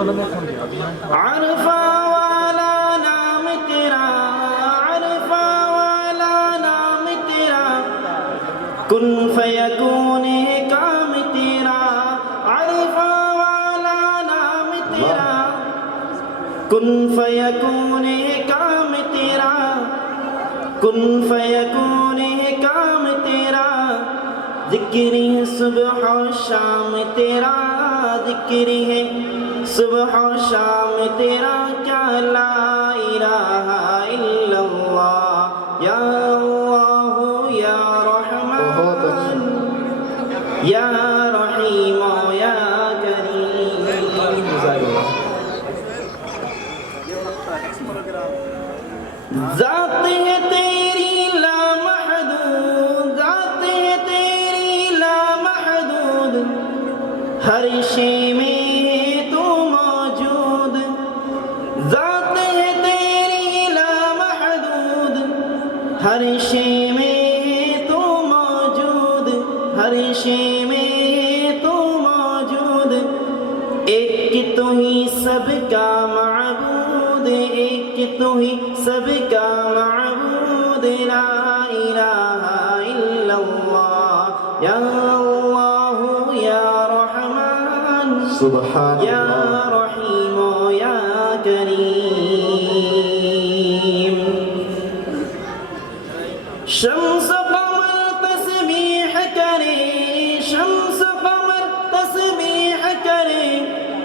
عرفہ والا نام تیرا، عرفہ والا نام تیرا، کن فیکون ہے کام تیرا، عرفہ والا نام تیرا، کن فیکون ہے کام تیرا، کن فیکون ہے کام تیرا، ذکر ہے صبح و شام تیرا، ذکر ہے صبح و شام تیرا، کیا لا الہ الا اللہ، یا اللہ یا رحمان یا رحیم یا کریم۔ ذات ہے تیری لامحدود، ذات ہے تیری لامحدود، ہر شے میں ہے تو موجود، ذات ہے تیری لامحدود، ہر شے میں ہے تو موجود، ہر شے میں ہے تو موجود، ایک تو ہی سب کا معبود، ایک تو ہی سب کا معبود، لا الہ الا اللہ، یا اللہ یا رحمان سبحان یا اللہ۔ رحیم یا کریم۔ شمس قمر تسبیح کرے، شمس قمر تسبیح کرے،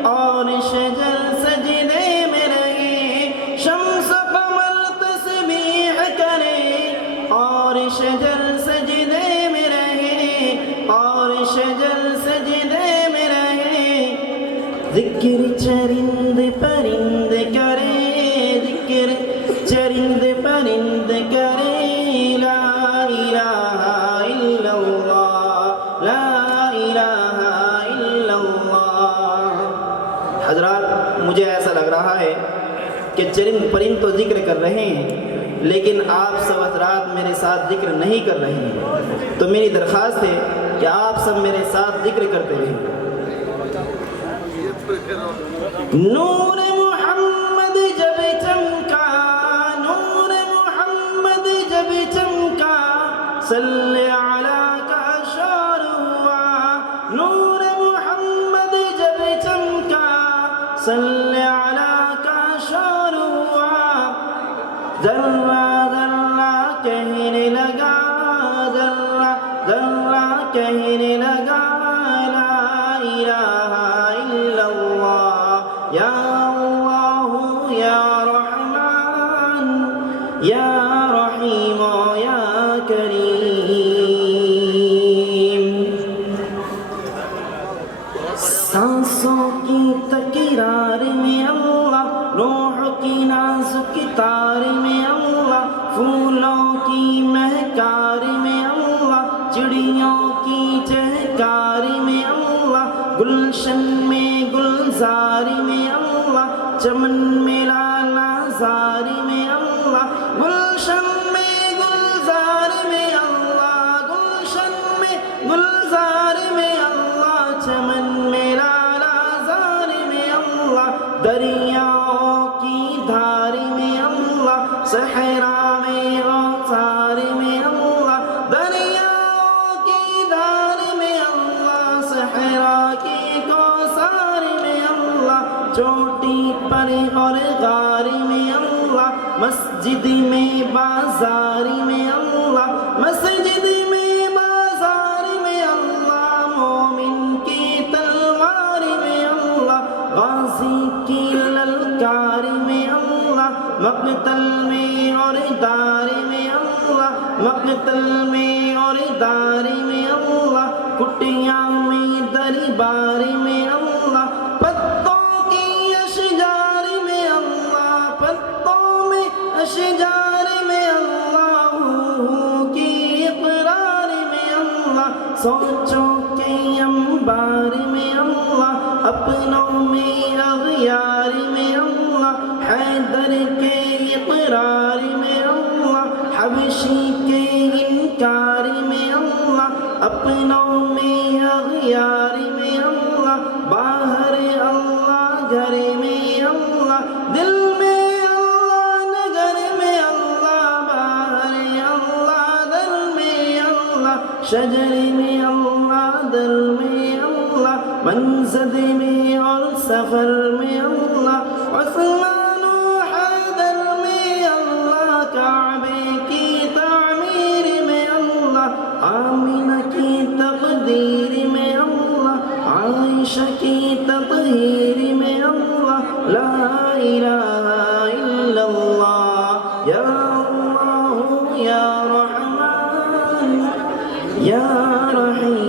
اور شجر سجدے میں رہے، شمس قمر تسبیح کرے، اور شجر سجدے میں رہے، اور شجر سجدے میں رہے، ذکر چرند پرند کرے، ذکر چرند پرند کرے، لا الہ الا اللہ، لا الہ الا اللہ۔ حضرات مجھے ایسا لگ رہا ہے کہ چرند پرند تو ذکر کر رہے ہیں، لیکن آپ سب حضرات میرے ساتھ ذکر نہیں کر رہے ہیں، تو میری درخواست ہے کہ آپ سب میرے ساتھ ذکر کرتے رہیں۔ نور محمد جب چمکا، نور محمد جب چمکا، صلی علی کا شور ہوا، نور محمد جب چمکا، صلی علی کا شور ہوا، ذرہ ذرہ کہنے لگا، ذرہ ذرہ کہنے لگا، لا الہ الا اللہ، یا اللہ یا رحمان یا رحیم یا کریم۔ سانسوں کی تکرار میں اللہ، روح کی نازک تار میں اللہ، پھولوں کی مہکار میں اللہ، چڑیوں کی چہکار میں اللہ، گلشن میں گلزار میں اللہ، چمن میں لالا زاری میں اللہ، گلشن میں گلزار میں اللہ، گلشن میں گلزار میں اللہ، چمن میں لالا زار میں اللہ، دریاؤں کی دھار میں اللہ، صحرا میں اوتار میں اللہ، دریاؤں کی دھار میں اللہ، صحرا کی کوثار میں اللہ، چوٹی پر اور غار میں اللہ، مسجد میں بازار میں اللہ، مسجد میں بازار میں اللہ، مومن کی تلوار میں اللہ، غازی کی للکار میں اللہ، مقتل میں اور دار میں اللہ، مقتل میں اور دار میں اللہ، کٹیاں میں دربار میں اللہ، پتوں کی اشجار میں اللہ، پتوں میں اشجار میں اللہ، کی اقرار میں اللہ، سوچوں کے انبار میں اللہ، اپنوں میں اغیار میں اللہ، حیدر کے اقرار میں اللہ، حبشی کے انکار میں اللہ، اپنوں میں اغیار میں اللہ، باہر اللہ گھر شجر میں اللہ در میں اللہ منزد میں اور سفر میں اللہ عثمان و حیدر میں اللہ کعبے کی تعمیر میں اللہ آمینہ کی تقدیر میں اللہ عائشہ کی تطہیر میں اللہ لا الہ الا اللہ یا اللہ یا رحمان یا رحیم